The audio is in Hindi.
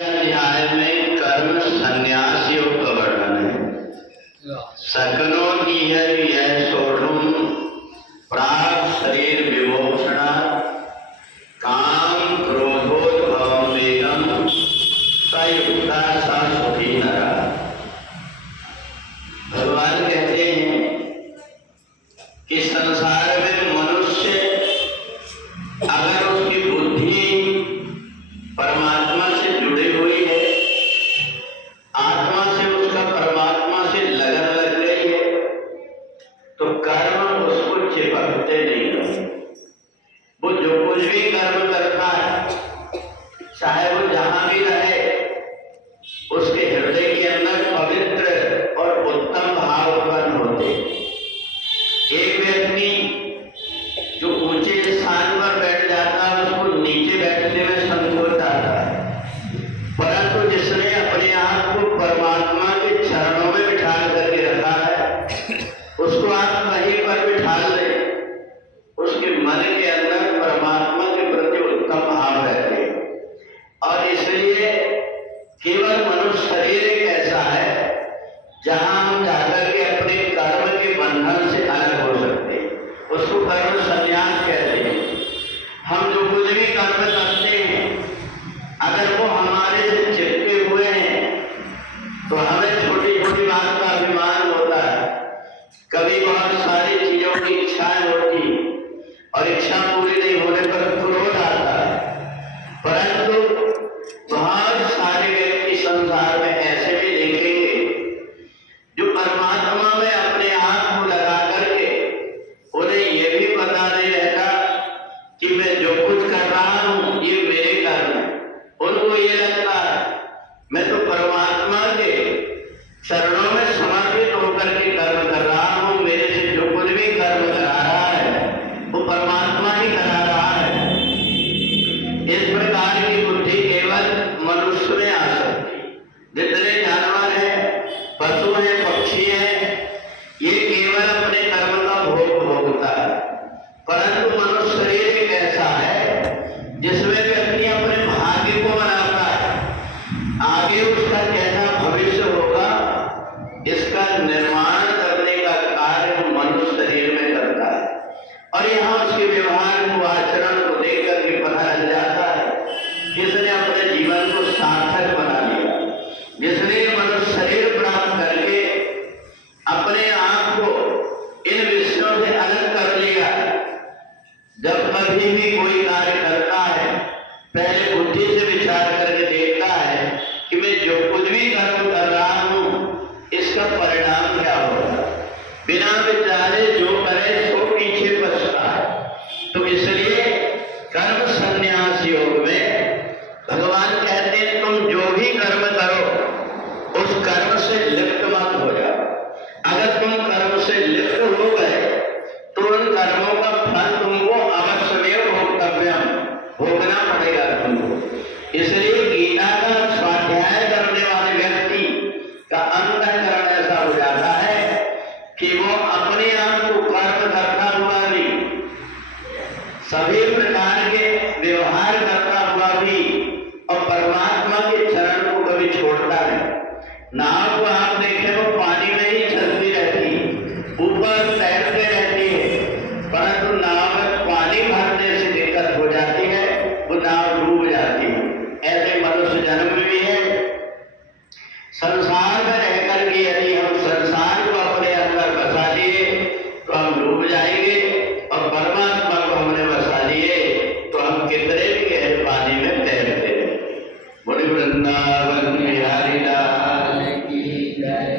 अध्याय में कर्म संन्यास योग का वर्णन है। सकनो की यह सोढ़ुम प्राग शरीर विमोक्षणा काम क्रोधोद्भवम वेगम सयुक्ता सा सुखी नरा। भगवान कहते हैं कि संसार में मनुष्य अगर उसकी बुद्धि परमात्मा से जुड़ी हुई है, आत्मा से उसका परमात्मा से लगन लग गई है, तो कर्म उसको चिपकते नहीं है। वो जो कुछ भी कर्म करता है, चाहे वो जहां भी रहे, उसके हृदय के अंदर पवित्र और उत्तम भाव उत्पन्न होते। एक व्यक्ति जो ऊंचे स्थान पर बैठ जाता है, उसको नीचे बैठने में संकोच आता है, परंतु जिसने अपने आप को परमात्मा के चरणों में बिठा करके रखा है, उसको आप कहीं पर बिठा ले, उसके मन के अंदर परमात्मा के प्रति उत्तम भाव रहते हैं। और इसलिए केवल मनुष्य शरीर एक ऐसा है जहां हम जाकर के अपने कर्म के बंधन से अलग हो सकते हैं। उसको कर्म संन्यास कहते हैं। हम जो कुछ भी कर्म करते हैं, अगर वो हमारे से चिपके हुए हैं, तो हमें छोटी छोटी बात का अभिमान होता है। कभी बहुत सारी चीजों की इच्छाएं होती और इच्छा पूरी नहीं होने पर क्रोध आता है, परंतु बहुत सारे व्यक्ति संसार में ऐसे भी देखेंगे जो परमात्मा में अपने आप को लगा करके उन्हें यह भी पता नहीं रहता कि मैं जो कुछ कर रहा हूं ये मेरे कर्म है। उनको ये लगता है मैं तो परमात्मा के चरणों में समर्पित होकर के कर्म कर रहा हूं, मेरे से जो कुछ भी कर्म करा रहा है वो परमात्मा ही करा रहा है। इस प्रकार की बुद्धि केवल मनुष्य में आ सकती। जितने जानवर हैं, पशु हैं, पक्षी हैं, ये केवल अपने कर्म का भोग भोगता है, परंतु मनुष्य शरीर एक ऐसा है जिसमें व्यक्ति अपने भाग्य को बनाता है। आगे उसका कैसा भविष्य होगा, इसका निर्माण करने का कार्य मनुष्य शरीर में करता है। और यहाँ उसके व्यवहार को, आचरण को देख करके पता लग जाता है जिसने अपने जीवन को सार्थक बना लिया, जिसने मनुष्य शरीर प्राप्त करके अपने आप को इन विषयों से अलग कर लिया। जब कभी भी कोई कार्य करता है, पहले बुद्धि से विचार करके देखता है कि मैं जो कुछ भी कर्म कर रहा हूं इसका परिणाम क्या होगा। बिना विचारे जो करे सो पीछे पछता है। तो इसलिए कर्म संन्यास योग में भगवान कहते हैं तुम जो भी कर्म करो उस कर्म से लिप्त मत हो जाओ। अगर तुम कर्म से लिप्त हो गए तो उन कर्मों का फल तुमको अवश्यमेव भोक्तव्यम, भोगना पड़ेगा तुमको। इसलिए गीता का स्वाध्याय करने वाले व्यक्ति का अंतःकरण ऐसा हो जाता है कि वो अपने आप को कर्म करता हुआ भी, सभी प्रकार के व्यवहार करता हुआ भी, और परमात्मा के चरण को कभी छोड़ता नहीं। नाव को आप देखें वो पानी में ही चलती रहती, ऊपर तैरते रहती है, परंतु नाव में पानी भरने से दिक्कत हो जाती है, वो नाव डूब जाती है। ऐसे मनुष्य जन्म भी है, संसार